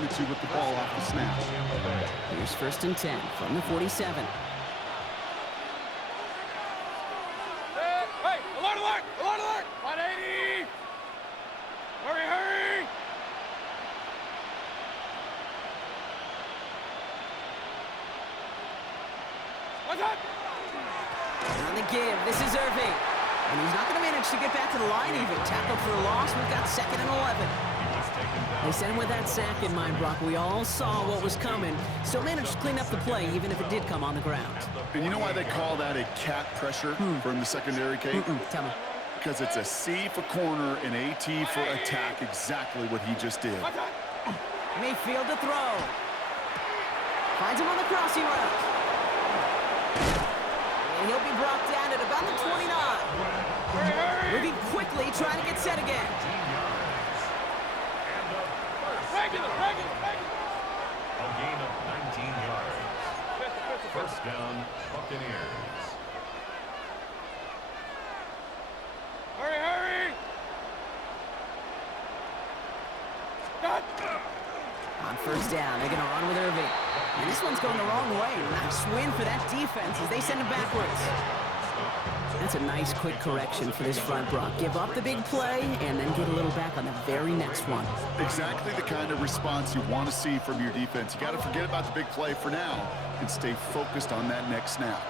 wanted to with the ball off the snap. Here's 1st and 10 from the 47. Hey, alert, alert, alert, alert! 180! Hurry, hurry! What's up? On the give, this is Irving. And he's not going to manage to get back to the line even. Tackled for a loss. We've got 2nd and 11. They sent him with that sack in mind, Brock. We all saw what was coming. Still managed to clean up the play, even if it did come on the ground. And you know why they call that a cat pressure from the secondary, Kate? Tell me. Because it's a C for corner and AT for attack, exactly what he just did. Mayfield to throw. Finds him on the crossing route. And he'll be brought down at about the 29. Moving quickly, trying to get set again. Regular. A gain of 19 yards. First down, Buccaneers. Hurry! Got. On 1st down, they're going to run with Irving. And this one's going the wrong way. Nice win for that defense as they send him backwards. That's a nice, quick correction for this front, Brock. Give up the big play and then get a little back on the very next one. Exactly the kind of response you want to see from your defense. You got to forget about the big play for now and stay focused on that next snap.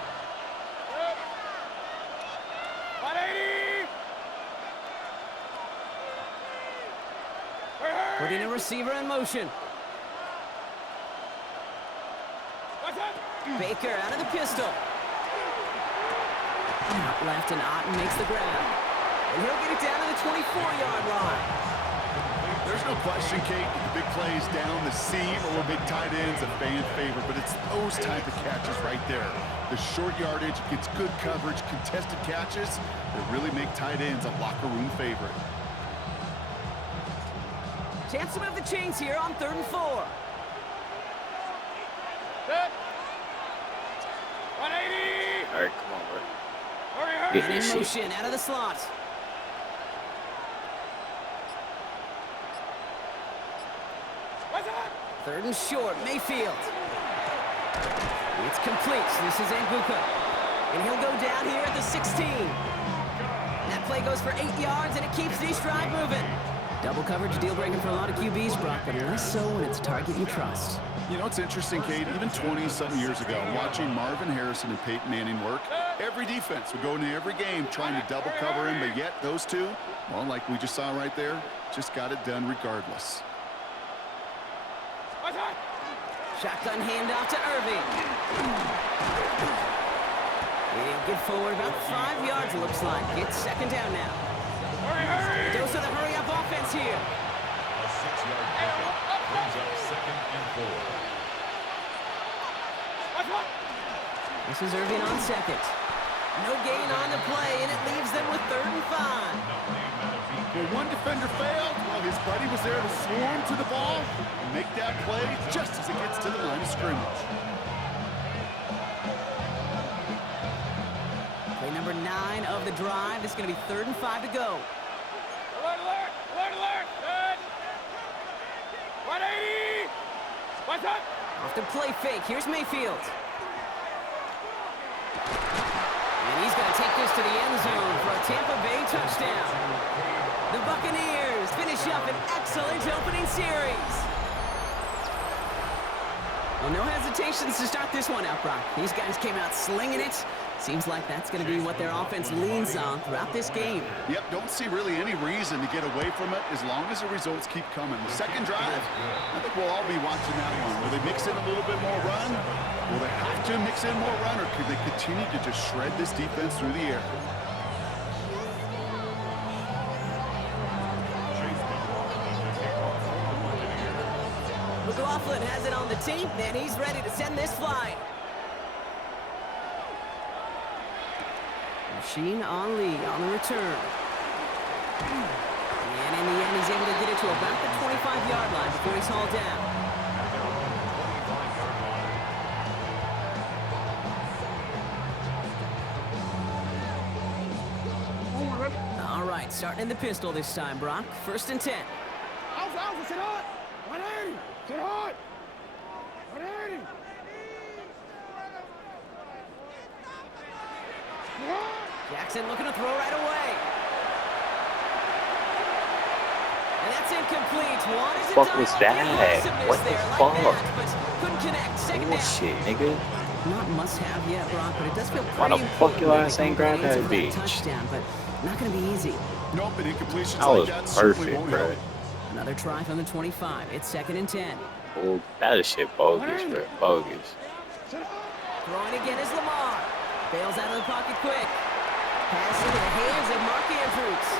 180! Putting a receiver in motion. What's up? Baker out of the pistol. Out left and Otten makes the grab. And he'll get it down to the 24-yard line. There's no question, Kate, that the big plays down the seam or big tight ends a fan favorite, but it's those type of catches right there. The short yardage gets good coverage, contested catches that really make tight ends a locker room favorite. Chance to move the chains here on 3rd and 4. Set. 180! All right, come on, bro. Hurry! And in motion, out of the slot. What's up? 3rd and short, Mayfield. It's complete. This is Anguka. And he'll go down here at the 16. That play goes for 8 yards, and it keeps the stride moving. Double coverage, deal breaking for a lot of QBs, Brock, but less so when it's a target you trust. You know, it's interesting, Kate, even 20-something years ago, watching Marvin Harrison and Peyton Manning work, every defense would go into every game trying to double cover him, but yet those two, well, like we just saw right there, just got it done regardless. What's up? Shotgun handoff to Irving. And he'll get forward about 5 yards, it looks like. It's 2nd down now. Hurry! Dose of the hurry-up offense here. A 6-yard pickup brings up 2nd and 4. What's up? This is Irving on 2nd. No gain on the play, and it leaves them with 3rd and 5. Well, one defender failed while his buddy was there to swarm to the ball and make that play just as it gets to the line of scrimmage. Play number 9 of the drive. It's going to be 3rd and 5 to go. Alert! Good! 180! What's up? Off the play fake. Here's Mayfield. And he's going to take this to the end zone for a Tampa Bay touchdown. The Buccaneers finish up an excellent opening series. Well, no hesitations to start this one out, Brock. These guys came out slinging it. Seems like that's going to be what their offense leans on throughout this game. Yep, don't see really any reason to get away from it as long as the results keep coming. The second drive, I think we'll all be watching that one. Will they mix in a little bit more run? Will they have to mix in more run, or could they continue to just shred this defense through the air? McLaughlin has it on the tape, and he's ready to send this flying. Machine Ali on the return. And in the end, he's able to get it to about the 25-yard line before he's hauled down. All right, starting in the pistol this time, Brock. 1st and 10. Sit hot! 180! Sit hot! Jackson looking to throw right away. And that's incomplete. Wanted to Fuck was dial up the that? aggressiveness What the there, like fuck? that, but couldn't connect. Second down. Bullshit, nigga. Not must-have yet, Brock, but it does feel Why pretty the fuck important your that ass they ain't come up grab with an answer that for that bitch? touchdown, but not going to be easy. Nope, and incompletions That like was that certainly perfect, won't bro. help. Another try from the 25. It's 2nd and 10. Oh, that is shit bogus, bro. Bogus. Throwing again is Lamar. Bails out of the pocket quick. Pass into the hands of Mark Andrews.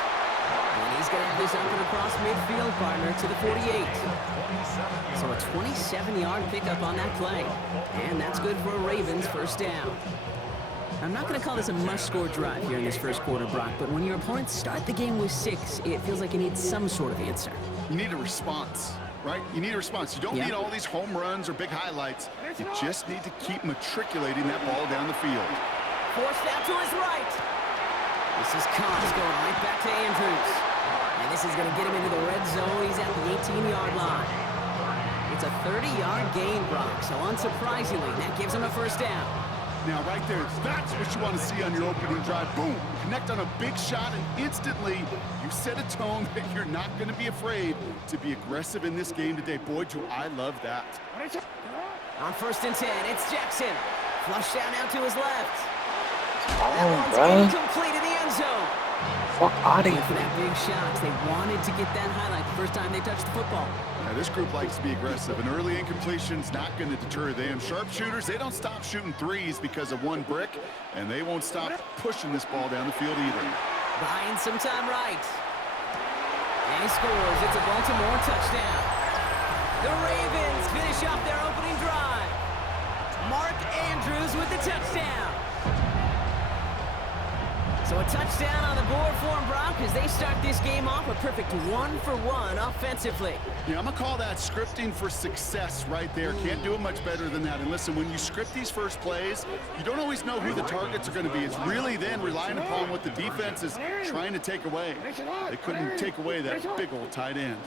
And he's going to have this up and across midfield, partner, to the 48. So a 27-yard pickup on that play. And that's good for a Ravens first down. I'm not going to call this a must-score drive here in this first quarter, Brock, but when your opponents start the game with 6, it feels like you need some sort of answer. You need a response, right? You need a response. You don't need all these home runs or big highlights. You just need to keep matriculating that ball down the field. Forced out to his right. This is Cox going right back to Andrews. And this is going to get him into the red zone. He's at the 18-yard line. It's a 30-yard gain, Brock, so unsurprisingly, that gives him a first down. Now, right there, that's what you want to see on your opening drive. Boom! Connect on a big shot, and instantly you set a tone that you're not going to be afraid to be aggressive in this game today. Boy, do I love that. On 1st and 10, it's Jackson. Flush down out to his left. Oh, bro. Incomplete in the end zone. Fuck out of For here. that big shot, they wanted to get that highlight the first time they touched the football. Now, this group likes to be aggressive, and early incompletion's not going to deter them. Sharpshooters, they don't stop shooting threes because of one brick, and they won't stop pushing this ball down the field either. Buying some time right. And he scores. It's a Baltimore touchdown. The Ravens finish off their opening drive. Mark Andrews with the touchdown. So a touchdown on the board for them, Brock, as they start this game off a perfect 1-for-1 offensively. Yeah, I'm going to call that scripting for success right there. Can't do it much better than that. And listen, when you script these first plays, you don't always know who the targets are going to be. It's really then relying upon what the defense is trying to take away. They couldn't take away that big old tight end.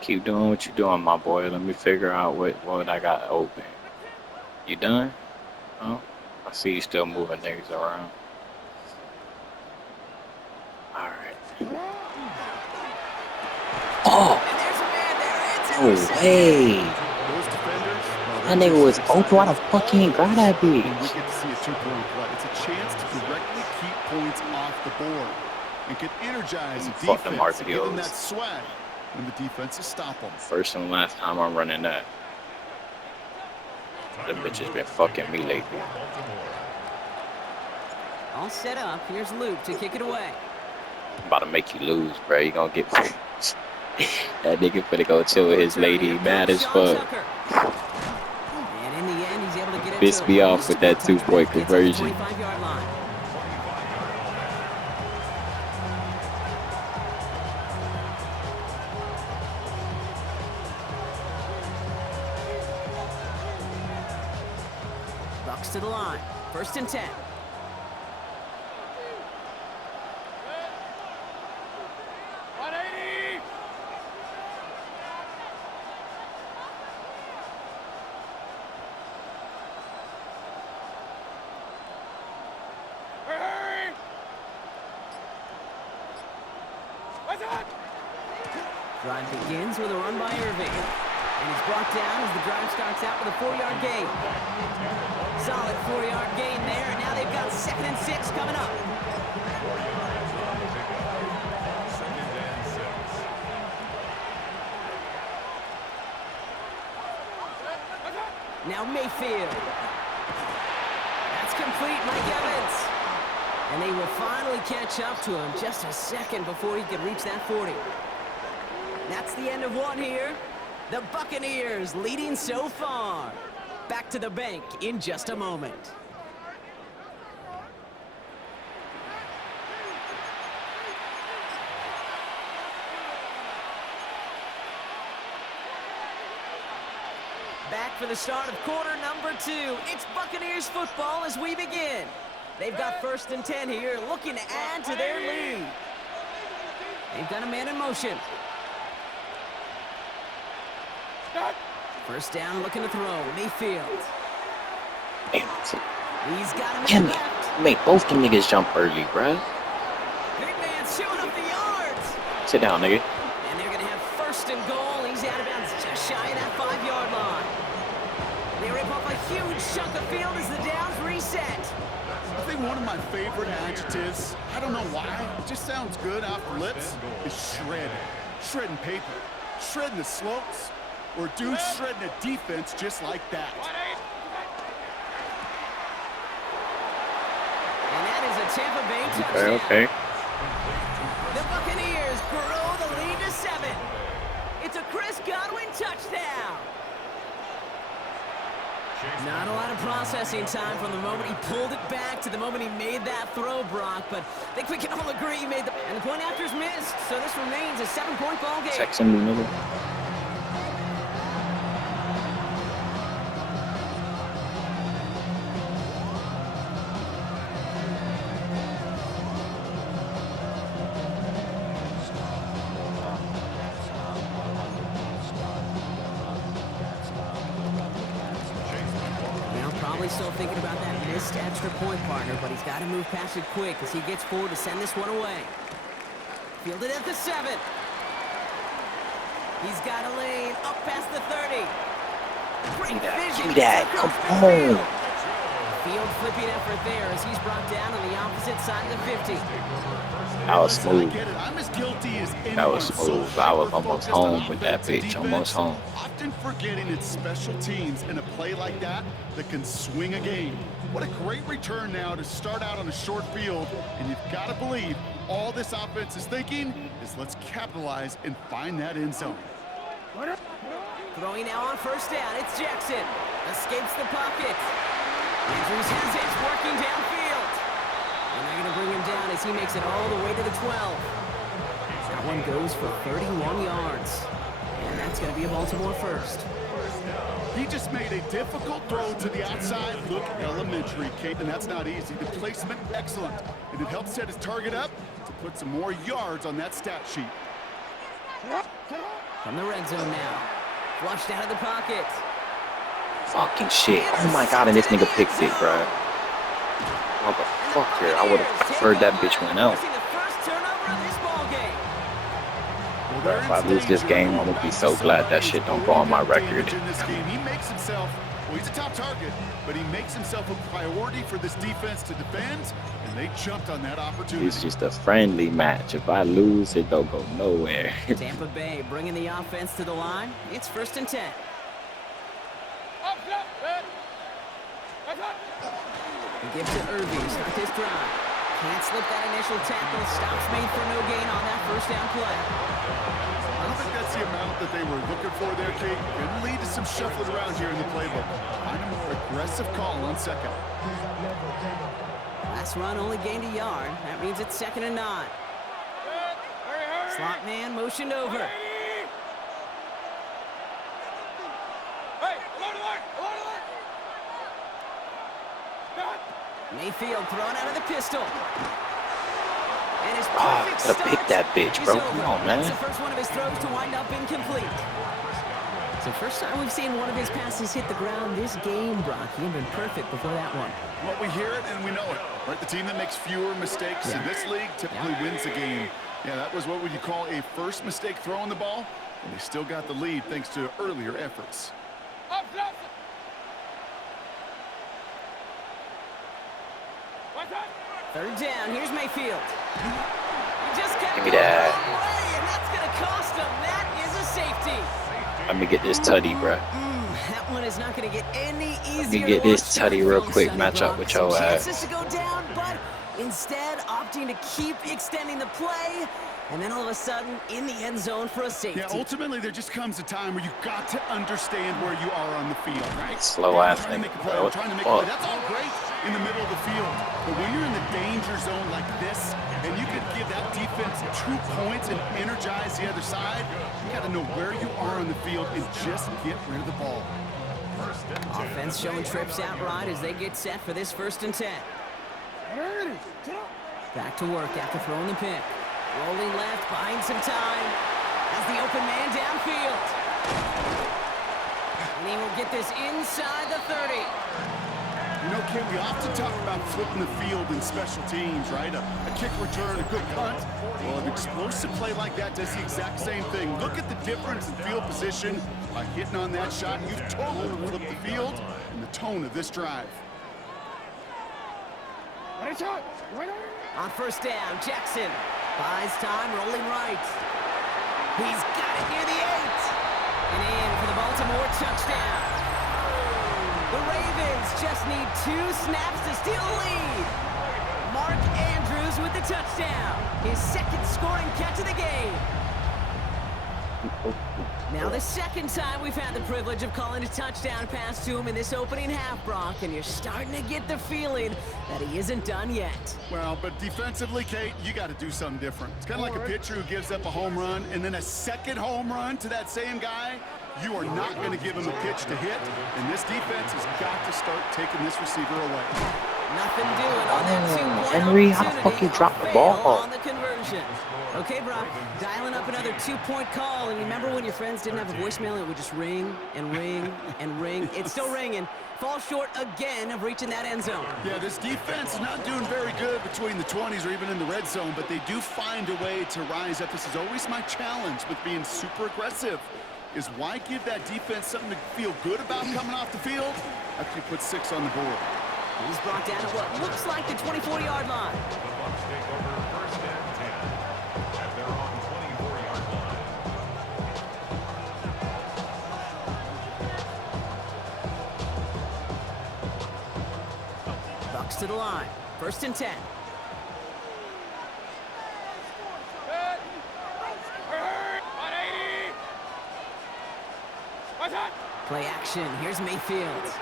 Keep doing what you're doing, my boy. Let me figure out what I got open. You done? Oh, I see you still moving niggas around. Alright. Oh! No way! Those defenders, That nigga was open. Why the fuck he ain't grab that we bitch? get to see a two-point play. It's a chance to directly keep points off the board and can energize the Fuck them defense, give them RPOs. that swag when the defenses stop them. First and last time I'm running that. The bitch has been fucking me lately. All set up. Here's Luke to kick it away. I'm about to make you lose, bro. You gonna get that nigga finna go chill with his lady, mad as fuck. And in the end, he's able to get it. Pissed me off with that two-point conversion. 25-yard line. Bucks to the line. 1st and 10. Drive begins with a run by Irving. And he's brought down as the drive starts out with a 4-yard gain. Solid 4-yard gain there, and now they've got 2nd and 6 coming up. Now Mayfield. That's complete, Mike Evans. And they will finally catch up to him just a second before he could reach that 40. That's the end of one here. The Buccaneers leading so far. Back to the bank in just a moment. Back for the start of quarter number 2. It's Buccaneers football as we begin. They've got 1st and 10 here, looking to add to their lead. They've got a man in motion. First down, looking to throw. Mayfield. He's got him in the left. Make both them niggas jump early, bruh. Big man showing up the yards. Sit down, nigga. And they're going to have first and goal. He's out of bounds just shy of that 5-yard line. They rip off a huge chunk of field as the downs reset. I think one of my favorite adjectives, I don't know why, it just sounds good off the lips, is shred. Shredding paper, shredding the slopes, or dude shredding a defense just like that. And that is a Tampa Bay touchdown. Okay. The Buccaneers grow the lead to 7. It's a Chris Godwin touchdown. Not a lot of processing time from the moment he pulled it back to the moment he made that throw, Brock, but I think we can all agree he made the... And the point after's missed, so this remains a 7-point ball game. Check some nigga. Still thinking about that missed extra point, partner, but he's got to move past it quick as he gets forward to send this one away. Fielded at the 7. He's got a lane up past the 30. Great vision. Come on. Field flipping effort there as he's brought down on the opposite side of the 50. That was smooth. I'm as guilty as anyone. That was smooth. I was almost home with that bitch. Almost home. Often forgetting it's special teams in a play like that can swing a game. What a great return now to start out on a short field. And you've got to believe all this offense is thinking is let's capitalize and find that end zone. Throwing now on first down. It's Jackson. Escapes the pocket. Andrews has it working downfield. And they're going to bring him down as he makes it all the way to the 12. That one goes for 31 yards. And that's going to be a Baltimore first. He just made a difficult throw to the outside. Look elementary, Kate, and that's not easy. The placement, excellent. And it helps set his target up to put some more yards on that stat sheet. From the red zone now. Flushed out of the pocket. Fucking shit. Oh my god, and this nigga picked it, bro. Motherfucker. I would have preferred that bitch went out. Bro, if I lose this game, I'm gonna be so glad that shit don't go on my record. He makes himself, well, he's a top target, but he makes himself a priority for this defense to defend, and they jumped on that opportunity. It's just a friendly match. If I lose, it don't go nowhere. Tampa Bay bringing the offense to the line. It's 1st and 10. He gives to Irving to start this drive. Can't slip that initial tackle. Stops made for no gain on that first down play. I don't think that's the amount that they were looking for there, Kate. Could lead to some shuffling around here in the playbook. Find a more aggressive call on second. Last run only gained a yard. That means it's 2nd and 9. Slot man motioned over. Mayfield thrown out of the pistol. And his perfect start. Pick that bitch, bro. Come on, man. That's the first one of his throws to wind up incomplete. It's the first time we've seen one of his passes hit the ground this game, Brock. He had been perfect before that one. Well, we hear it and we know it. Right? The team that makes fewer mistakes in this league typically wins the game. Yeah, that was what would you call a first mistake throwing the ball, and they still got the lead thanks to earlier efforts. Third down. Here's Mayfield. He just kept Give me going that. the wrong way, and that's going to cost him. That is a safety. Let me get this tutty, bro. That one is not going to get any easier. Let me get this tutty real quick. Match up with your ass. Chances to go down, but instead opting to keep extending the play. And then all of a sudden, in the end zone for a safety. Yeah, ultimately, there just comes a time where you've got to understand where you are on the field, right? Slow ass trying to nigga, make a play, bro. trying to make a play. That's all great in the middle of the field. But when you're in the danger zone like this, and you can give that defense 2 points and energize the other side, you got to know where you are on the field and just get rid of the ball. Offense showing trips out right as they get set for this 1st and 10. Back to work after throwing the pick. Rolling left, buying some time. Has the open man downfield. And he will get this inside the 30. You know, Ken, we often talk about flipping the field in special teams, right? A kick return, a good punt. Well, an explosive play like that does the exact same thing. Look at the difference in field position by hitting on that shot. You've totally flipped the field and the tone of this drive. On first down, Jackson buys time, rolling right. He's got it near the 8. And in for the Baltimore touchdown. The Ravens just need 2 snaps to steal the lead. Mark Andrews with the touchdown. His second scoring catch of the game. Now the second time we've had the privilege of calling a touchdown pass to him in this opening half, Brock, and you're starting to get the feeling that he isn't done yet. Well, but defensively, Kate, you got to do something different. It's kind of like a pitcher who gives up a home run and then a second home run to that same guy. You are not going to give him a pitch to hit, and this defense has got to start taking this receiver away. Nothing doing on that 2-point Henry, how the fuck you drop the ball? on the conversion. Okay, Brock, dialing up another 2-point call, and remember when your friends didn't have a voicemail and it would just ring and ring and ring? It's still ringing. Falls short again of reaching that end zone. Yeah, this defense is not doing very good between the 20s or even in the red zone, but they do find a way to rise up. This is always my challenge with being super aggressive, is why give that defense something to feel good about coming off the field after you put 6 on the board. He's brought down at what looks like the 24-yard line. The Bucs take over first and 10 at their own 24-yard line. Bucs to the line. First and 10. Play action. Here's Mayfield.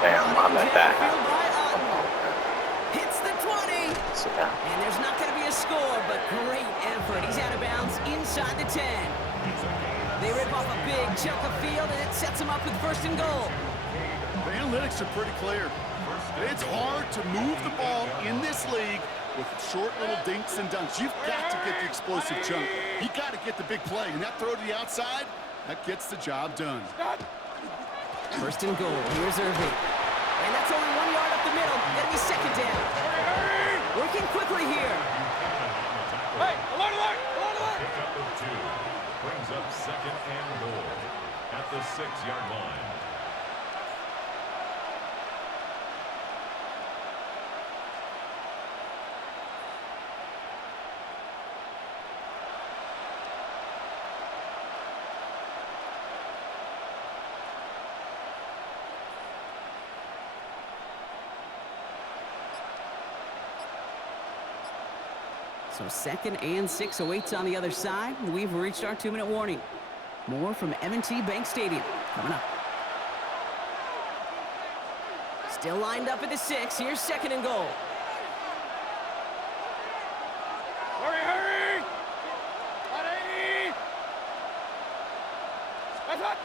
Damn, I let that happen. Hits the 20. Sit down. And there's not going to be a score, but great effort. He's out of bounds inside the 10. They rip off a big chunk of field, and it sets him up with first and goal. The analytics are pretty clear. It's hard to move the ball in this league with short little dinks and dunks. You've got to get the explosive chunk. You got to get the big play, and that throw to the outside, that gets the job done. First and goal. Here's Irving. And that's only 1 yard up the middle. Gonna be second down. Working quickly here. Hey, alert, alert, alert, alert. Pick up of 2. Brings up second and goal at the 6-yard line. So second and 6 awaits on the other side. We've reached our 2-minute warning. More from M&T Bank Stadium coming up. Still lined up at the 6. Here's second and goal. Hurry, hurry. 180. That's hot.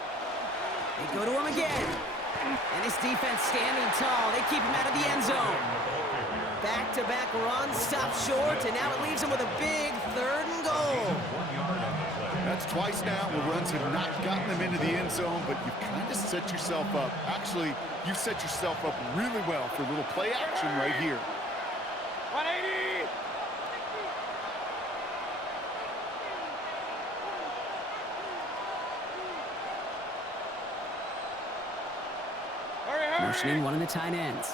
They go to him again. And his defense standing tall. They keep him out of the end zone. Back-to-back runs, stop short, and now it leaves him with a big third and goal. That's twice now where runs have not gotten them into the end zone, but you've kind of set yourself up. Actually, you've set yourself up really well for a little play action right here. 180. Hurry, hurry. Motioning one of the tight ends.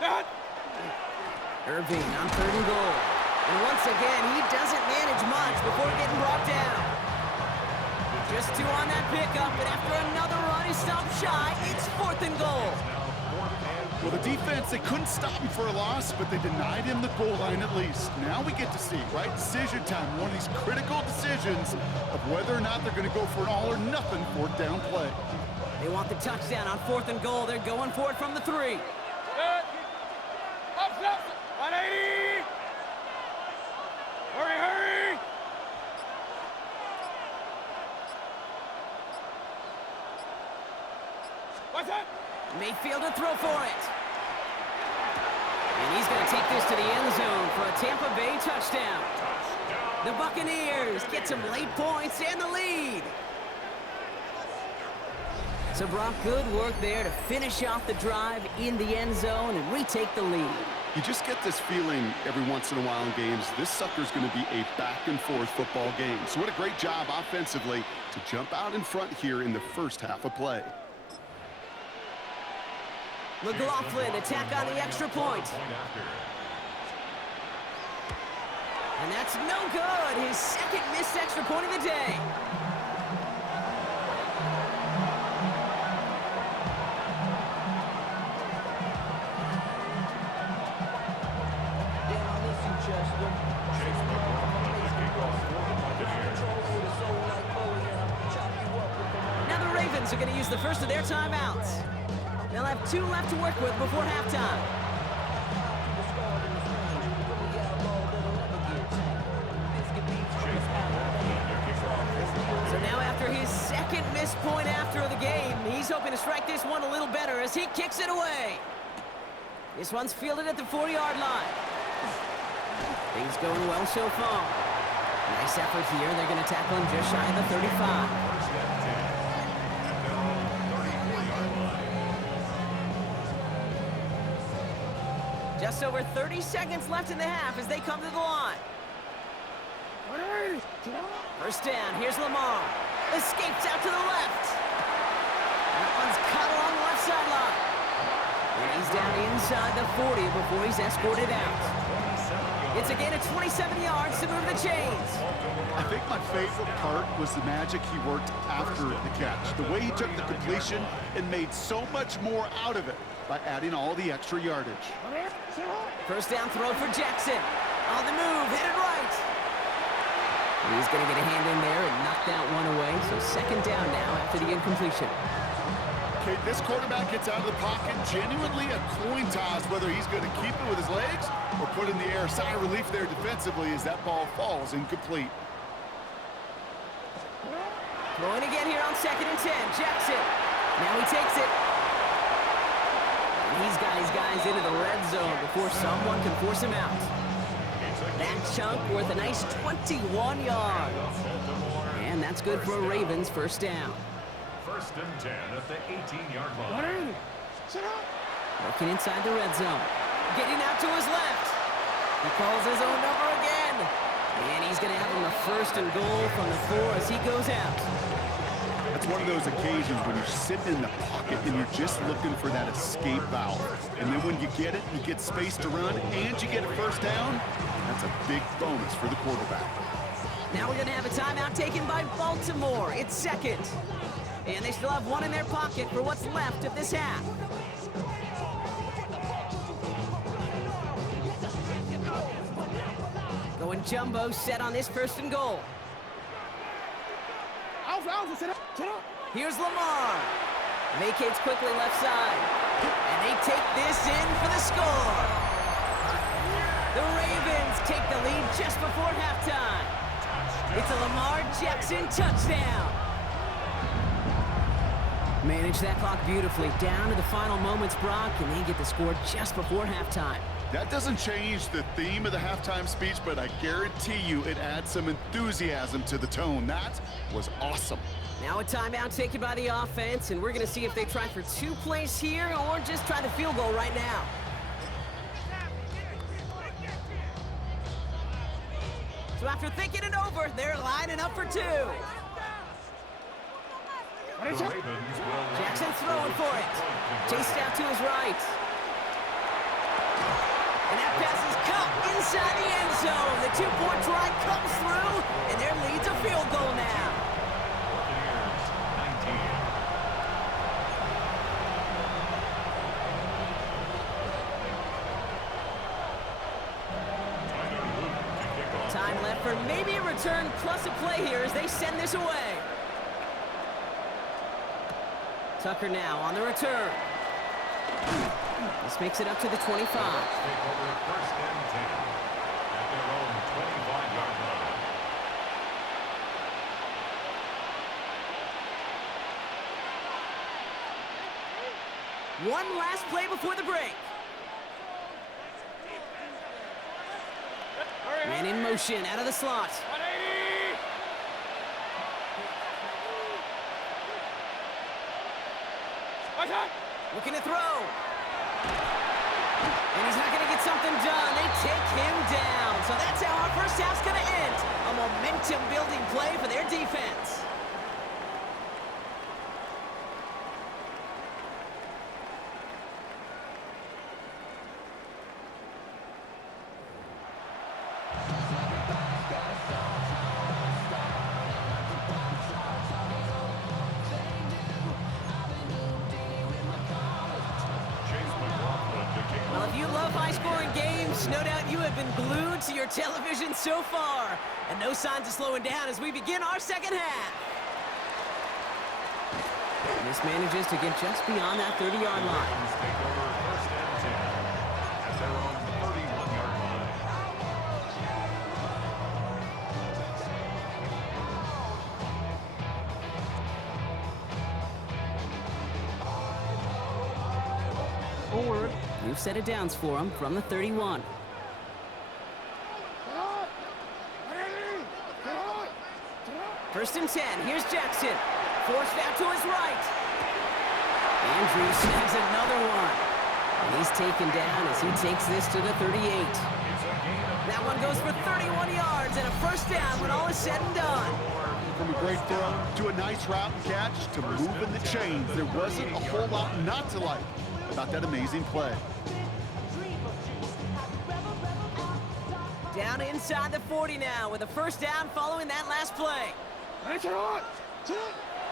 That. Irving on third and goal. And once again, he doesn't manage much before getting brought down. Just 2 on that pickup, and after another run, he stopped shy. It's fourth and goal. Well, the defense, they couldn't stop him for a loss, but they denied him the goal line at least. Now we get to see, right? Decision time, one of these critical decisions of whether or not they're going to go for an all-or-nothing fourth down play. They want the touchdown on fourth and goal. They're going for it from the 3. Good. Up, up. 180. Hurry, hurry. What's that? Mayfield to throw for it. And he's going to take this to the end zone for a Tampa Bay touchdown. The Buccaneers get some late points and the lead. So, Brock, good work there to finish off the drive in the end zone and retake the lead. You just get this feeling every once in a while in games, this sucker's going to be a back-and-forth football game. So what a great job offensively to jump out in front here in the first half of play. McLaughlin attack on the extra point. And that's no good. His second missed extra point of the day. Now the Ravens are going to use the first of their timeouts. They'll have 2 left to work with before halftime. So now after his second missed point after the game, he's hoping to strike this one a little better as he kicks it away. This one's fielded at the 40-yard line. Things going well so far. Nice effort here. They're going to tackle him just shy of the 35. Just over 30 seconds left in the half as they come to the line. First down, here's Lamar. Escapes out to the left. That one's cut along the left sideline. And he's down inside the 40 before he's escorted out. It's a gain of 27 yards to move the chains. I think my favorite part was the magic he worked after the catch. The way he took the completion and made so much more out of it by adding all the extra yardage. First down throw for Jackson. On the move, headed right. He's going to get a hand in there and knock that one away. So second down now after the incompletion. Okay, this quarterback gets out of the pocket, genuinely a coin toss whether he's going to keep it with his legs or put it in the air. Sigh of relief there defensively as that ball falls incomplete. Throwing again here on 2nd and 10. Jackson. Now he takes it. And he's got his guys into the red zone before someone can force him out. That chunk worth a nice 21 yards. And that's good for a Ravens first down. First and 10 at the 18-yard line. Working inside the red zone. Getting out to his left. He calls his own number again. And he's going to have him a first and goal from the 4 as he goes out. That's one of those occasions when you're sitting in the pocket and you're just looking for that escape valve. And then when you get it, you get space to run, and you get a first down. That's a big bonus for the quarterback. Now we're going to have a timeout taken by Baltimore. It's second. And they still have one in their pocket for what's left of this half. Going jumbo set on this first and goal. Here's Lamar. Vacates quickly left side. And they take this in for the score. The Ravens take the lead just before halftime. It's a Lamar Jackson touchdown. Manage that clock beautifully. Down to the final moments, Brock, and they get the score just before halftime. That doesn't change the theme of the halftime speech, but I guarantee you it adds some enthusiasm to the tone. That was awesome. Now a timeout taken by the offense, and we're going to see if they try for 2 plays here or just try the field goal right now. So after thinking it over, they're lining up for 2. Jackson throwing for it. Chased out to his right. And that pass is caught inside the end zone. The 2-point try comes through, and their lead's a field goal now. Time left for maybe a return plus a play here as they send this away. Tucker now on the return. This makes it up to the 25. Take over first and 10 at their own 25-yard line. One last play before the break. Man in motion, out of the slot. 180. Watch out. Looking to throw. And he's not going to get something done. They take him down. So that's how our first half's going to end. A momentum-building play for their defense. Well, if you love high-scoring games, no doubt you have been glued to your television so far. And no signs of slowing down as we begin our second half. And this manages to get just beyond that 30-yard line. Take over first and 10 at their own 31-yard line. New set of downs for him from the 31. First and 10. Here's Jackson. Forced out to his right. Andrews snags another one. And he's taken down as he takes this to the 38. That one goes for 31 yards and a first down when all is said and done. From a great throw to a nice route and catch to moving the chains, there wasn't a whole lot not to like about that amazing play. Down inside the 40 now with a first down following that last play.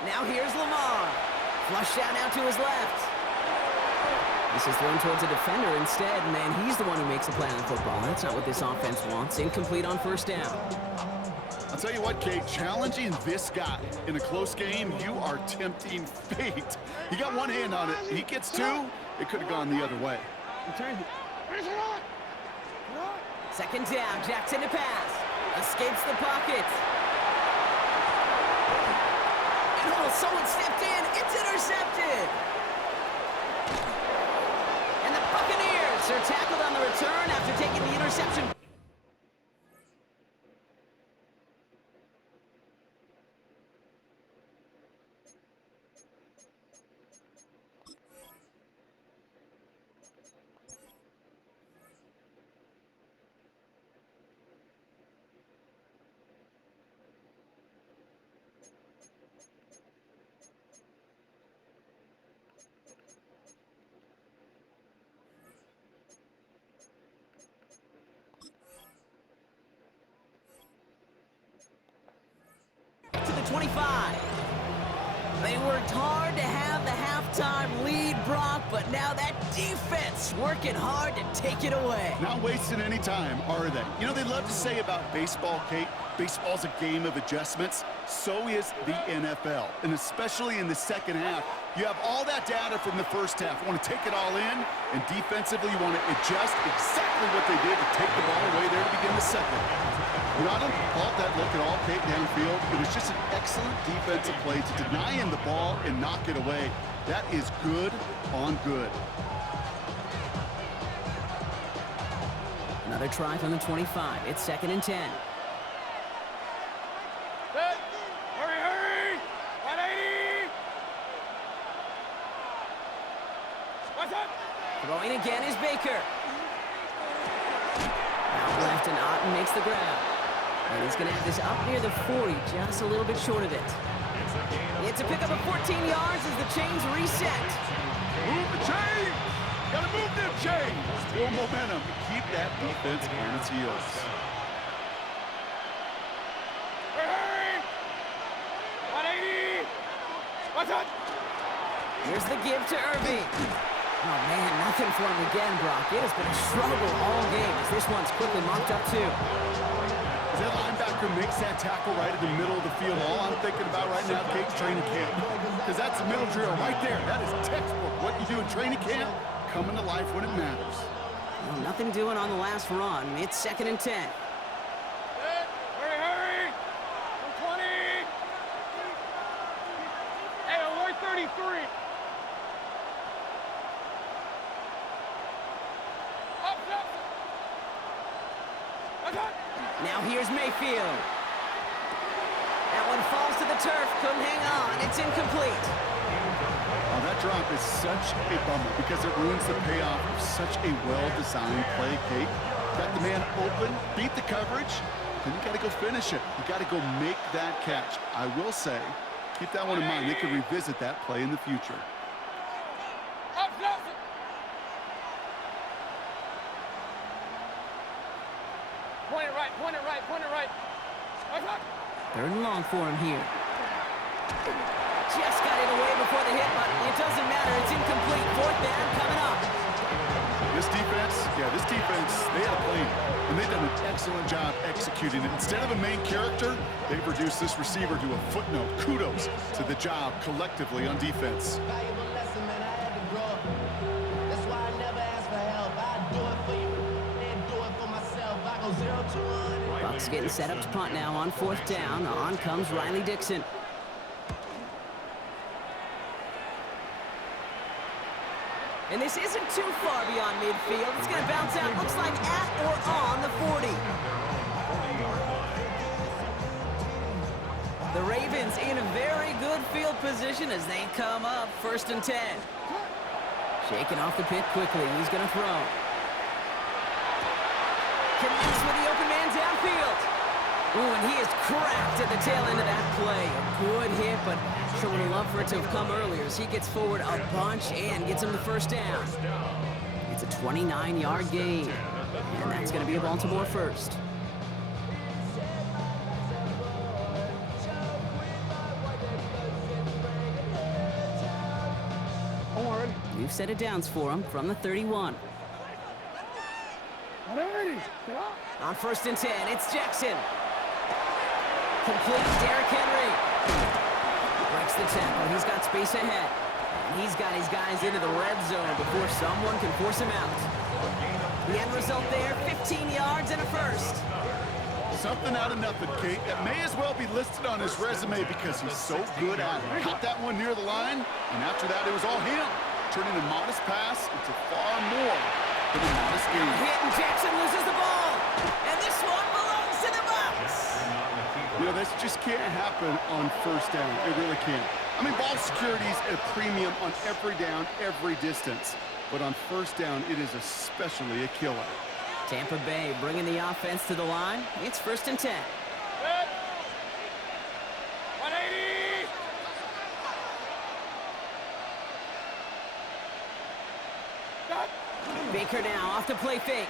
Now here's Lamar. Flushed out now to his left. This is thrown towards a defender instead, and then he's the one who makes a play on the football. That's not what this offense wants. Incomplete on first down. I'll tell you what, Kate, challenging this guy in a close game, you are tempting fate. He got one hand on it. He gets two, it could have gone the other way. Second down, Jackson to pass. Escapes the pocket. And oh, someone stepped in. It's intercepted. And the Buccaneers are tackled on the return after taking the interception. To the 25. They worked hard to have the halftime lead, Brock, but now that defense working hard to take it away. Not wasting any time, are they? You know, they love to say about baseball, Kate, baseball's a game of adjustments. So is the NFL, and especially in the second half. You have all that data from the first half. You want to take it all in, and defensively you want to adjust exactly what they did to take the ball away there to begin the second. I don't fault that look at all, Kate, downfield. It was just an excellent defensive play to deny him the ball and knock it away. That is good on good. Another try from the 25. It's second and 10. Hurry, hurry! 180! What's up? Throwing again is Baker. Out left and Otten makes the grab. And he's going to have this up near the 40, just a little bit short of it. It's a pickup of 14 yards as the chains reset. Move the chains! Gotta move them chains! Build momentum. Keep that defense on its heels. Hurry! 180! What's up? Here's the give to Irving. Oh, man, nothing for him again, Brock. It has been a struggle all game as this one's quickly mopped up, too. As that linebacker makes that tackle right in the middle of the field, all I'm thinking about right now, Kate's training camp. Because that's the middle drill right there. That is textbook. What you do in training camp, coming to life when it matters. Well, nothing doing on the last run. It's second and 10. Hurry, hurry! 120! Hey, alert 33! Up, up! Now here's Mayfield. That one falls to the turf. Couldn't hang on. It's incomplete. Oh, that drop is such a bummer because it ruins the payoff of such a well-designed play, Kate. Got the man open, beat the coverage, then you got to go finish it. You got to go make that catch. I will say, keep that one in mind. They could revisit that play in the future. Point it right, point it right, point it right. Third and long for him here. Just got it away before the hit, but it doesn't matter. It's incomplete. Fourth down coming up. This defense, they had a plan, and they've done an excellent job executing it. Instead of a main character, they've reduced this receiver to a footnote. Kudos to the job collectively on defense. Valuable lesson, man. I had to grow up. That's why I never ask for help. I do it for you and do it for myself. I go 0 to 100. Bucks getting set up to punt now on fourth down. On comes Riley Dixon. And this isn't too far beyond midfield. It's going to bounce out, looks like at or on the 40. The Ravens in a very good field position as they come up 1st and 10. Shaking off the pit quickly. He's going to throw. Connects with the open man downfield. Ooh, and he is cracked at the tail end of that play. A good hit, but sure would have loved for it to have come earlier as he gets forward a bunch and gets him the first down. It's a 29-yard gain, and that's going to be a Baltimore first. New set of downs for him from the 31. On 1st and 10, it's Jackson. Complete Derrick Henry. Breaks the tackle. He's got space ahead. And he's got his guys into the red zone before someone can force him out. The end result there, 15 yards and a first. Something out of nothing, Kate. That may as well be listed on his resume because he's so good at it. Caught that one near the line, and after that, it was all him. Turning a modest pass into far more than a modest game. Hit, and Jackson loses the ball. And this one belongs to the Bucks. You know, this just can't happen on 1st down. It really can't. I mean, ball security's a premium on every down, every distance. But on 1st down, it is especially a killer. Tampa Bay bringing the offense to the line. It's 1st and 10. 180! Baker now off the play fake.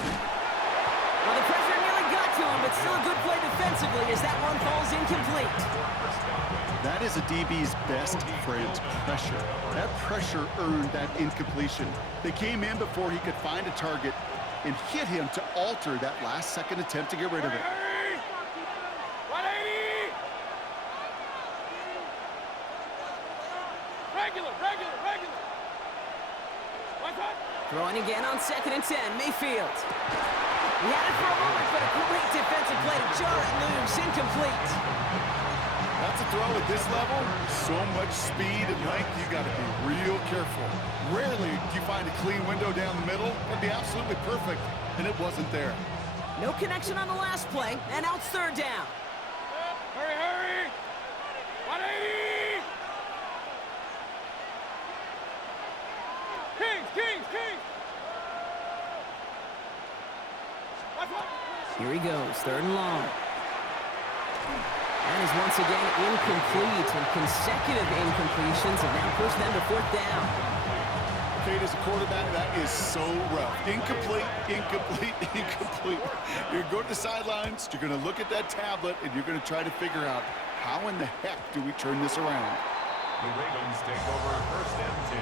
Well, the pressure nearly got to him, but still a good play defensively as that one falls incomplete. That is a DB's best friend, pressure. That pressure earned that incompletion. They came in before he could find a target and hit him to alter that last-second attempt to get rid of it. 180! Regular. What's that? Throwing again on 2nd and 10, Mayfield. He had it for a moment, but a great defensive play to jar it loose, incomplete. That's a throw at this level. So much speed and length, you got to be real careful. Rarely do you find a clean window down the middle. It'd be absolutely perfect, and it wasn't there. No connection on the last play, and now it's 3rd down. Hurry! 180! Kings! What's that? Here he goes, 3rd and long. That is once again incomplete, and consecutive incompletions have now pushed them to 4th down. Kate, as a quarterback, that is so rough. Incomplete. You're going to go to the sidelines, you're going to look at that tablet, and you're going to try to figure out how in the heck do we turn this around. The Ravens take over 1st and 10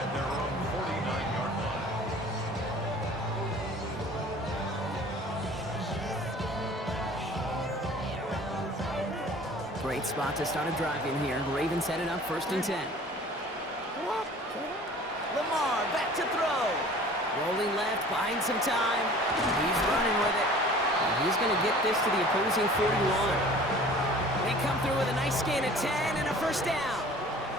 at their own 49-yard line. Great spot to start a drive in here. Ravens headed up 1st and 10. Lamar back to throw. Rolling left, buying some time. He's running with it. And he's going to get this to the opposing 41. They come through with a nice gain of 10 and a first down.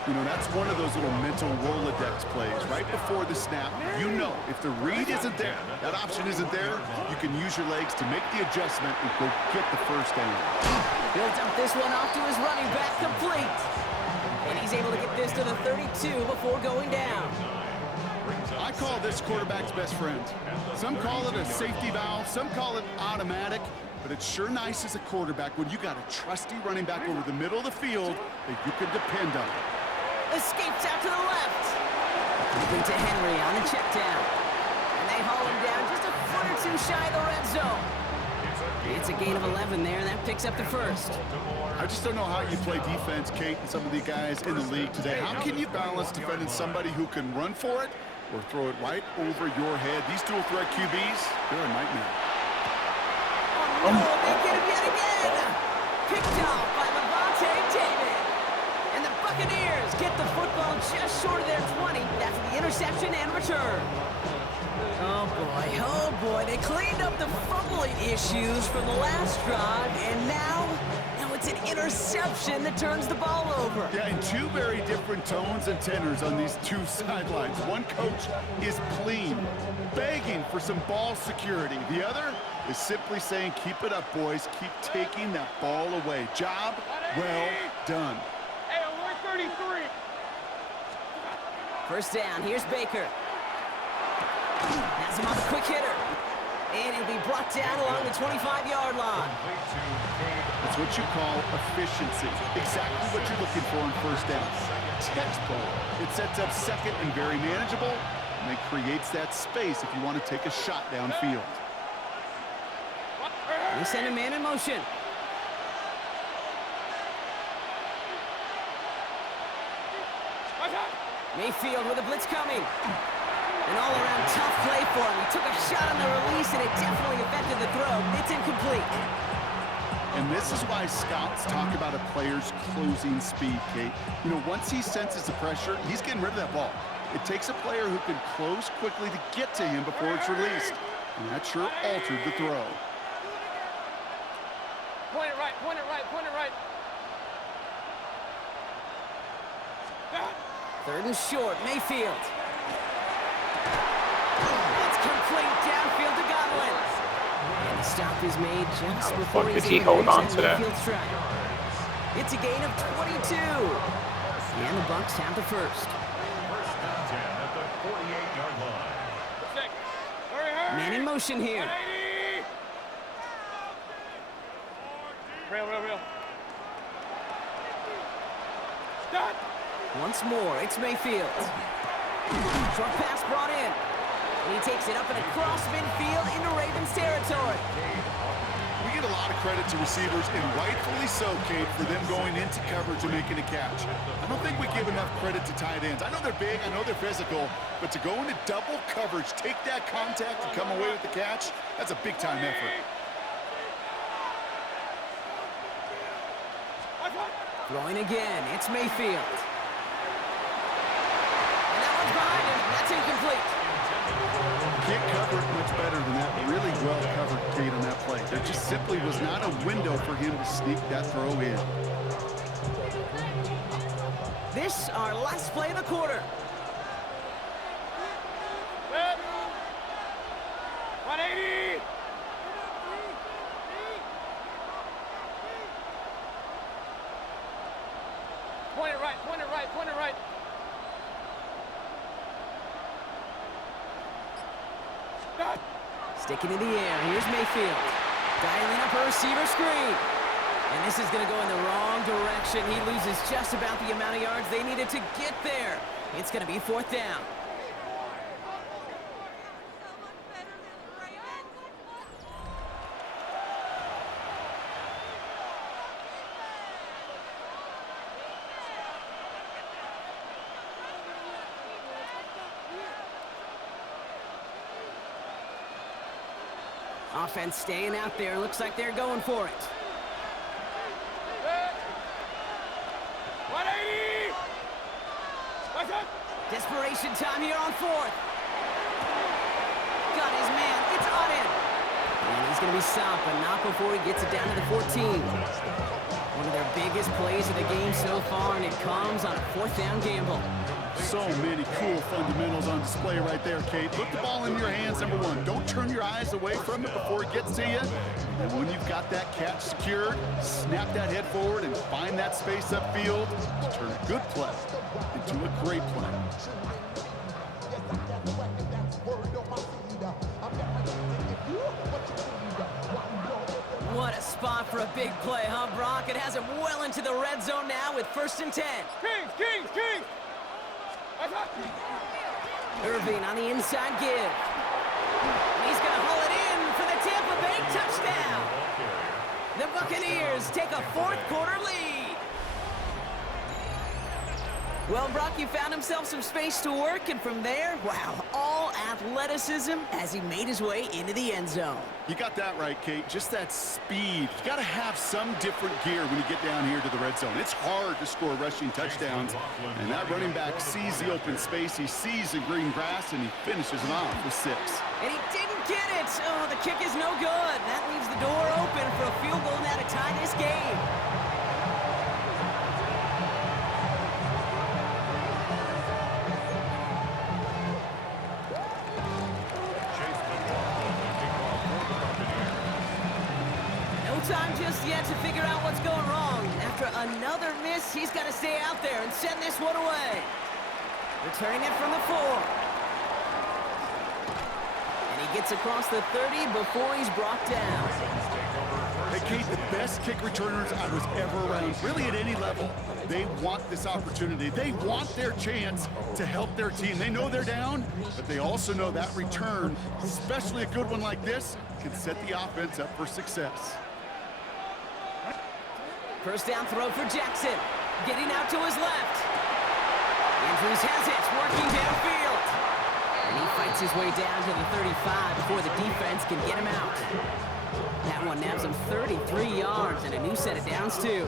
You know, that's one of those little mental Rolodex plays. Right before the snap, you know if the read isn't there, that option isn't there, you can use your legs to make the adjustment and go get the first down. He'll dump this one off to his running back, complete. And he's able to get this to the 32 before going down. I call this quarterback's best friend. Some call it a safety valve, some call it automatic, but it's sure nice as a quarterback when you got a trusty running back over the middle of the field that you can depend on. Escapes out to the left. Complete to Henry on the check down. And they haul him down just a foot or two shy of the red zone. It's a gain of 11 there, and that picks up the first. I just don't know how you play defense, Kate, and some of the guys in the league today. How can you balance defending somebody who can run for it or throw it right over your head? These dual threat QBs, they're a nightmare. Oh, no, they get him yet again. Picked off by Levante David. And the Buccaneers get the football just short of their 20 after the interception and return. Oh boy, they cleaned up the fumbling issues from the last drive, and now it's an interception that turns the ball over. Yeah, and two very different tones and tenors on these two sidelines. One coach is pleading, begging for some ball security. The other is simply saying, keep it up, boys. Keep taking that ball away. Job well done. Hey, 133. First down, here's Baker. Has him on the quick hitter. And he'll be brought down along the 25-yard line. That's what you call efficiency. Exactly what you're looking for in first down. Textbook. It sets up second and very manageable, and it creates that space if you want to take a shot downfield. They send a man in motion. Mayfield with a blitz coming. An all-around tough play for him. He took a shot on the release, and it definitely affected the throw. It's incomplete. And this is why scouts talk about a player's closing speed, Kate. You know, once he senses the pressure, he's getting rid of that ball. It takes a player who can close quickly to get to him before it's released. And that sure altered the throw. Point it right, point it right, point it right. Third and short, Mayfield. It's complete downfield to Godwin. And the stop is made just before fuck he's did he able to hold on reach to that? Mayfield strike. It's a gain of 22. And the Bucs have the first. First and 10 at the 48-yard line. Hurry. Man in motion here. 180. Real. Stop. Once more, it's Mayfield. Short pass brought in. And he takes it up and across midfield into Ravens territory. We get a lot of credit to receivers, and rightfully so, Kate, for them going into coverage and making a catch. I don't think we give enough credit to tight ends. I know they're big, I know they're physical, but to go into double coverage, take that contact and come away with the catch, that's a big-time effort. Throwing again, it's Mayfield. And that one's behind him. That's incomplete. Can't cover it much better than that. Really well covered, Kate, on that play. There just simply was not a window for him to sneak that throw in. This, our last play of the quarter. 180. Point it right, point it right, point it right. Stop. Sticking in the air, here's Mayfield. Dialing up a receiver screen. And this is going to go in the wrong direction. He loses just about the amount of yards they needed to get there. It's going to be fourth down. Offense staying out there. Looks like they're going for it. 180. What's up? Desperation time here on fourth. Got his man. It's on him. And he's going to be stopped, but not before he gets it down to the 14. One of their biggest plays of the game so far, and it comes on a 4th down gamble. So many cool fundamentals on display right there, Kate. Put the ball in your hands, number one. Don't turn your eyes away from it before it gets to you. And when you've got that catch secured, snap that head forward and find that space upfield to turn a good play into a great play. What a spot for a big play, huh, Brock? It has him well into the red zone now with 1st and 10. Kings, Kings, Kings! Irving on the inside give. And he's going to haul it in for the Tampa Bay touchdown. The Buccaneers take a 4th quarter lead. Well, Brock, he found himself some space to work, and from there, wow, all athleticism as he made his way into the end zone. You got that right, Kate. Just that speed. You got to have some different gear when you get down here to the red zone. It's hard to score rushing touchdowns, and that running back sees the open space, he sees the green grass, and he finishes it off with 6. And he didn't get it. Oh, the kick is no good. That leaves the door open for a field goal now to tie this game. Time just yet to figure out what's going wrong. After another miss, he's got to stay out there and send this one away. Returning it from the 4. And he gets across the 30 before he's brought down. Hey, Kate, the best kick returners I was ever around, really at any level, they want this opportunity. They want their chance to help their team. They know they're down, but they also know that return, especially a good one like this, can set the offense up for success. 1st down throw for Jackson. Getting out to his left. Andrews has it, working downfield. And he fights his way down to the 35 before the defense can get him out. That one nabs him 33 yards and a new set of downs, too.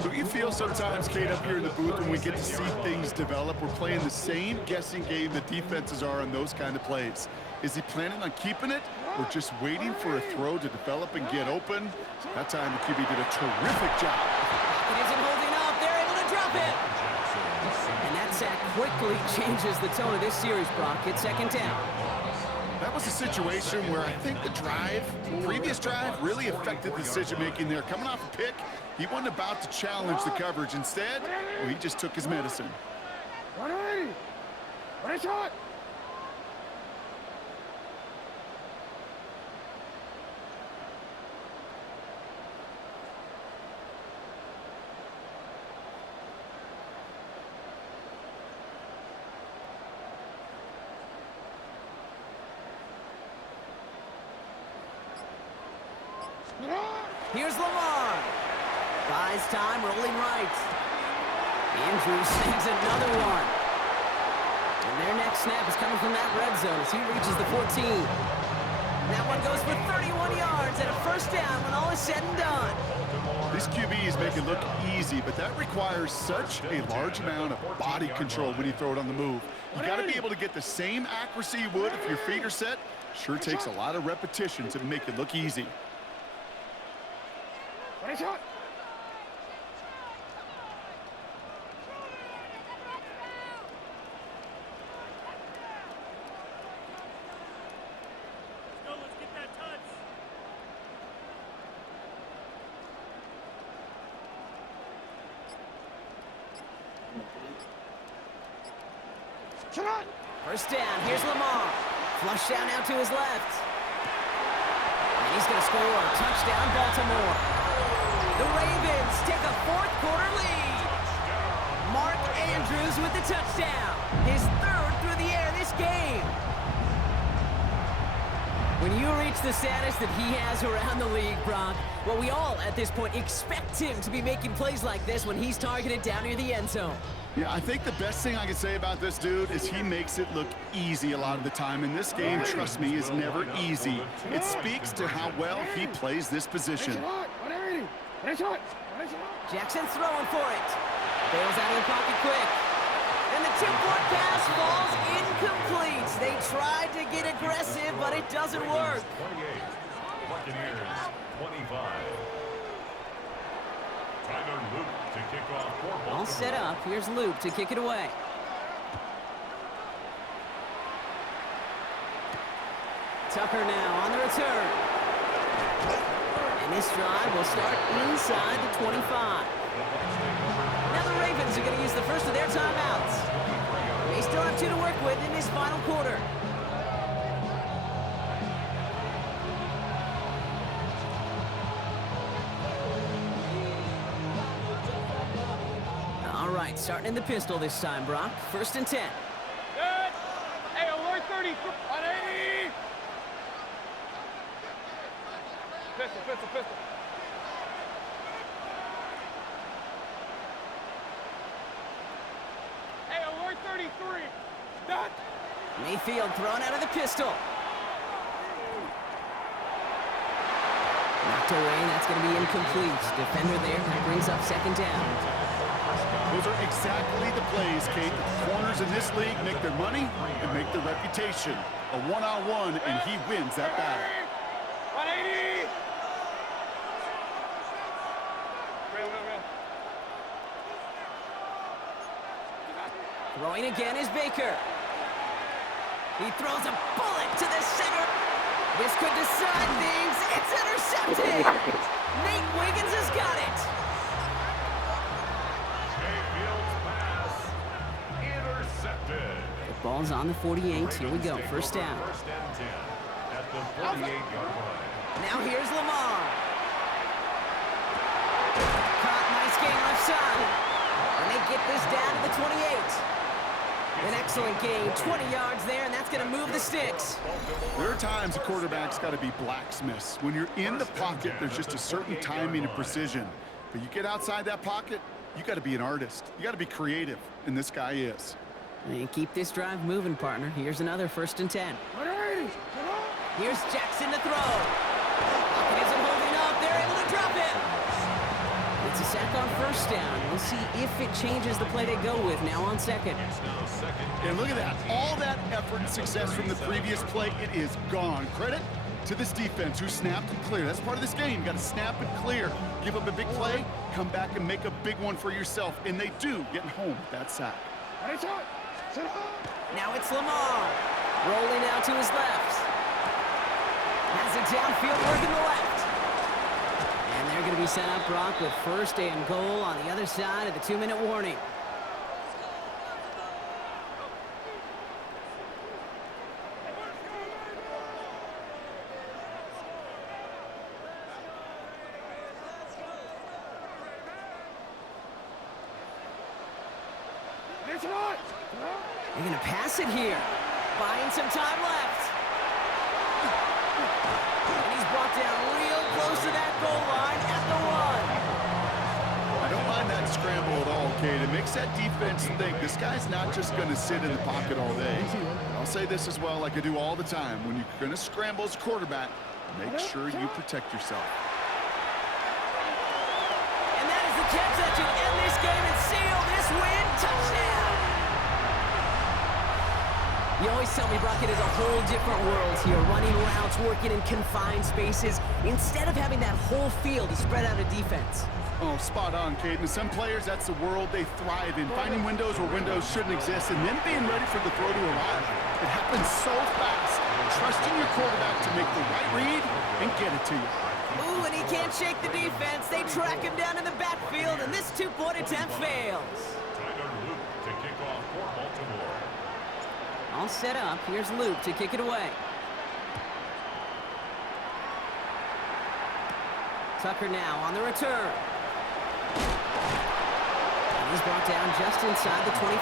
So you feel sometimes, Kate, up here in the booth when we get to see things develop, we're playing the same guessing game that defenses are on those kind of plays. Is he planning on keeping it or just waiting for a throw to develop and get open? That time the QB did a terrific job. It isn't holding up. They're able to drop it. And that sack quickly changes the tone of this series, Brock. It's 2nd down. That was a situation where I think the previous drive, really affected the decision-making there. Coming off a pick, he wasn't about to challenge the coverage. Instead, well, he just took his medicine. 180! What a shot! Here's Lamar. Buys time, rolling right. Andrews snags another one. And their next snap is coming from that red zone as he reaches the 14. That one goes for 31 yards and a 1st down when all is said and done. These QBs make it look easy, but that requires such a large amount of body control when you throw it on the move. You got to be able to get the same accuracy you would if your feet are set. Sure takes a lot of repetition to make it look easy. What a shot! Let's get that touch. Shot! 1st down, here's Lamar. Flush down out to his left. And he's going to score. Touchdown, Baltimore. The Ravens take a 4th quarter lead. Mark Andrews with the touchdown. His 3rd through the air this game. When you reach the status that he has around the league, Brock, well, we all at this point expect him to be making plays like this when he's targeted down near the end zone. Yeah, I think the best thing I can say about this dude is he makes it look easy a lot of the time. And this game, trust me, is never easy. It speaks to how well he plays this position. Jackson throwing for it. Bails out of the pocket quick. And the two-point pass falls incomplete. They tried to get aggressive, but it doesn't work. 28, Buccaneers 25. Tyler Luke to kick off for Baltimore. All set up. Here's Luke to kick it away. Tucker now on the return. And this drive will start inside the 25. Now the Ravens are going to use the first of their timeouts. They still have 2 to work with in this final quarter. All right, starting in the pistol this time, Brock. 1st and 10. Good. Hey, alert 30, 180. Pistol, pistol, pistol. Hey, alert 33. Dot. Mayfield thrown out of the pistol. Knocked away, that's going to be incomplete. Defender there, that brings up 2nd down. Those are exactly the plays, Kate. Corners in this league make their money and make their reputation. A one-on-one, and he wins that battle. 180. Real. Throwing again is Baker. He throws a bullet to the center. This could decide things. It's intercepted. Nate Wiggins has got it. Mayfield's pass intercepted. The ball's on the 48. Here we go. 1st down. 1st and 10 at the 48-yard line. Now here's Lamar. Caught, nice game left side. And they get this down to the 28. An excellent gain, 20 yards there, and that's going to move the sticks. There are times a quarterback's got to be blacksmiths. When you're in the pocket, there's just a certain timing and precision. But you get outside that pocket, you got to be an artist. You got to be creative, and this guy is. And keep this drive moving, partner. Here's another 1st and 10. Here's Jackson to throw. Pocket isn't holding up. They're able to drop it. It's a sack on 1st down. We'll see if it changes the play they go with now on 2nd. And look at that. All that effort and success from the previous play, it is gone. Credit to this defense who snapped and cleared. That's part of this game. You got to snap and clear. Give up a big play, come back and make a big one for yourself. And they do, getting home with that sack. Now it's Lamar. Rolling out to his left. Has it downfield, working the left. And they're going to be set up, Brock, with 1st and goal on the other side of the 2-minute warning. They're going to pass it here. Buying some time left. And he's brought down real close to that goal line at the 1. I don't mind that scramble at all, Kate. It makes that defense think this guy's not just going to sit in the pocket all day. I'll say this as well, like I do all the time. When you're going to scramble as a quarterback, make sure you protect yourself. And that is the catch that should end this game and seal this win. Touchdown! You always tell me, Brock, it is a whole different world here. Running routes, working in confined spaces, instead of having that whole field to spread out a defense. Oh, spot on, Kate. And some players, that's the world they thrive in. Finding windows where windows shouldn't exist and then being ready for the throw to arrive. It happens so fast. Trusting your quarterback to make the right read and get it to you. Ooh, and he can't shake the defense. They track him down in the backfield, and this 2-point attempt fails. Tyler Luke to kick off for Baltimore. All set up. Here's Luke to kick it away. Tucker now on the return. And he's brought down just inside the 25.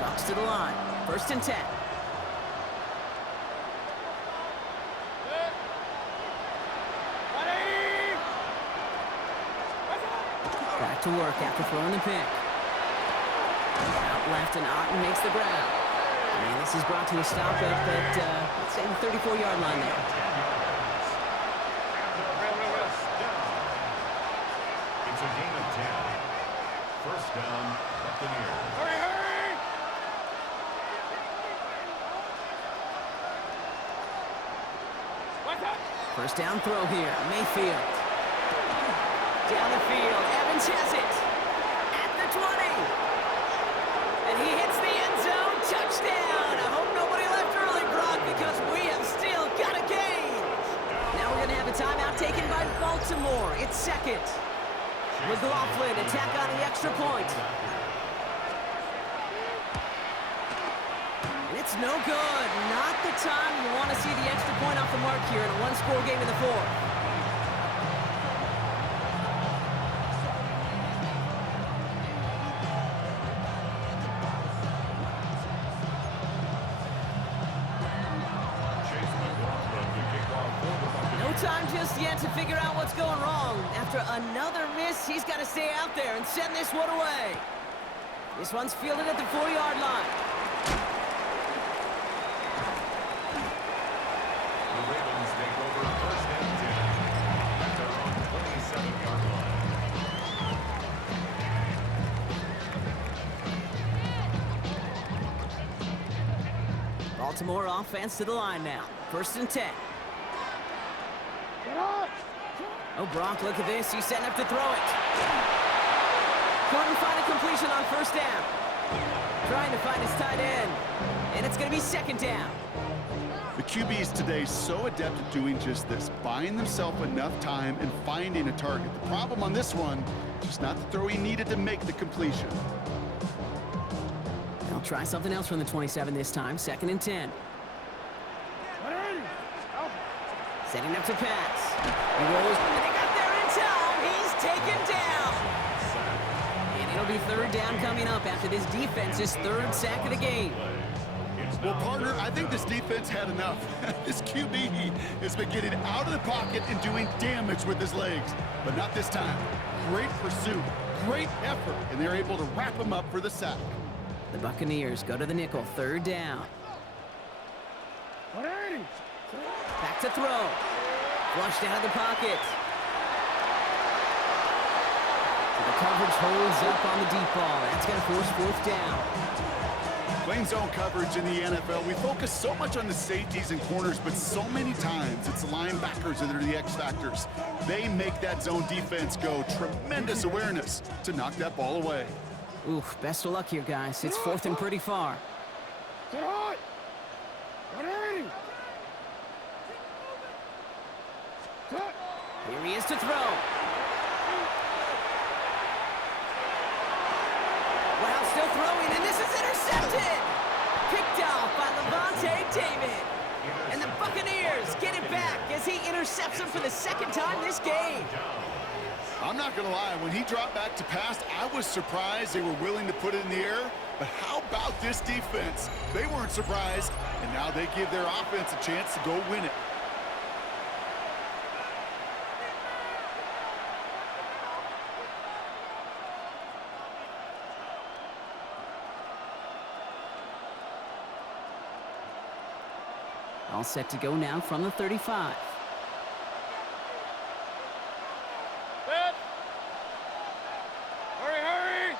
Bucks to the line. 1st and 10. Back to work after throwing the pick. Out left, and Otten makes the grab. And this is brought to a stop up at, let's say, the 34-yard line there. It's a gain of 10. 1st down, Buccaneers. Hurry! First down throw here. Mayfield. Down the field. Evans has it. At the 20. And he hits the end zone. Touchdown. I hope nobody left early, Brock, because we have still got a game. Now we're going to have a timeout taken by Baltimore. It's second. McLaughlin attack on the extra point. And it's no good. Not the time you want to see the extra point off the mark here in a one-score game in the fourth. Time just yet to figure out what's going wrong. After another miss, he's got to stay out there and send this one away. This one's fielded at the 4-yard line. The Ravens take over first and 10 at their own 27-yard line. Baltimore offense to the line now. First and 10. Oh, Brock, look at this. He's setting up to throw it. Couldn't find a completion on first down. Trying to find his tight end. And it's going to be second down. The QBs today so adept at doing just this, buying themselves enough time and finding a target. The problem on this one, just not the throw he needed to make the completion. They'll try something else from the 27 this time. Second and 10. Setting up to pass. He rolls, and they got there in time. He's taken down. And it'll be third down coming up after this defense's third sack of the game. Well, partner, I think this defense had enough. This QB has been getting out of the pocket and doing damage with his legs. But not this time. Great pursuit, great effort, and they're able to wrap him up for the sack. The Buccaneers go to the nickel, third down. Back to throw. Flushed out of the pocket. So the coverage holds up on the deep ball. That's going to force fourth down. Playing zone coverage in the NFL, we focus so much on the safeties and corners, but so many times it's the linebackers that are the X factors. They make that zone defense go. Tremendous awareness to knock that ball away. Oof, best of luck here, guys. It's fourth and pretty far. Here he is to throw. Wow, still throwing, and this is intercepted. Picked off by Levante David. And the Buccaneers get it back as he intercepts him for the second time this game. I'm not going to lie, when he dropped back to pass, I was surprised they were willing to put it in the air. But how about this defense? They weren't surprised, and now they give their offense a chance to go win it. All set to go now from the 35. Set. Hurry!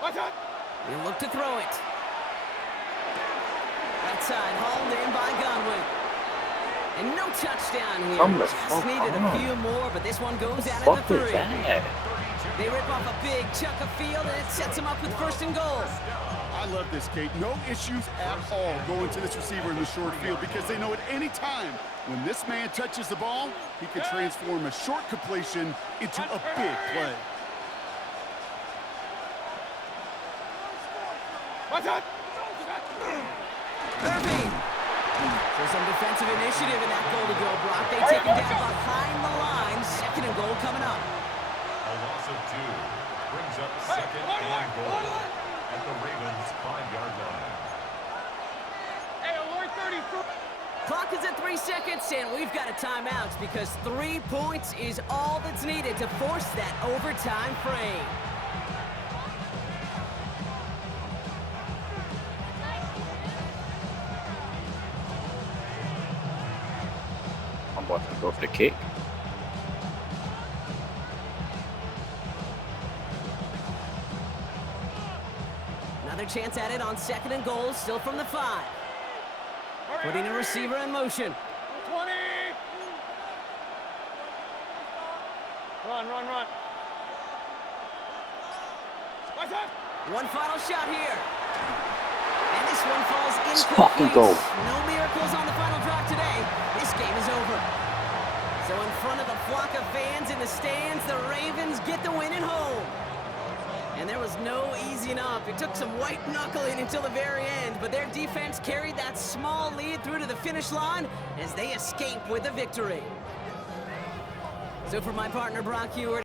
Watch out! He'll look to throw it. Right side, hauled in by Godwin. And no touchdown here. Just needed a few more, but this one goes out at the 3. They rip off a big chunk of field, and it sets them up with first and goal. I love this, Kate. No issues at all going to this receiver in the short field because they know at any time when this man touches the ball, he can transform a short completion into a big play. Watch out! Irving. So some defensive initiative in that goal to go, Brock. They take him down behind the line. Second and goal coming up. A loss of 2 brings up second and goal at the Ravens' 5-yard line. Hey, alert 33. Clock is at 3 seconds, and we've got a timeout because 3 points is all that's needed to force that overtime frame. I'm about to go for the kick. Another chance at it on second and goal, still from the 5. Putting a receiver in motion. 20. Run, run, run. Right side. One final shot here. And this one falls Let's incomplete. fucking go. No miracles on the final drive today. This game is over. So in front of the flock of fans in the stands, the Ravens get the win at home. And there was no easing up. It took some white knuckling until the very end, but their defense carried that small lead through to the finish line as they escape with a victory. So for my partner, Brock Hewart,